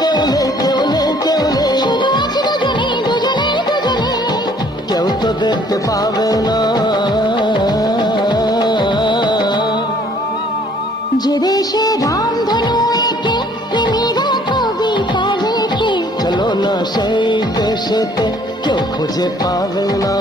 কেউ নেই, কেউ নেই, কেউ নেই, শুধু আছে দুজনে দুজনে দুজনে। কেউ তো দেখতে পাবে না। যে দেশে রামধনু এঁকে প্রেমীরা কবিতা লেখে, চলো না সেই দেশেতে, কেউ খুঁজে পাবে না।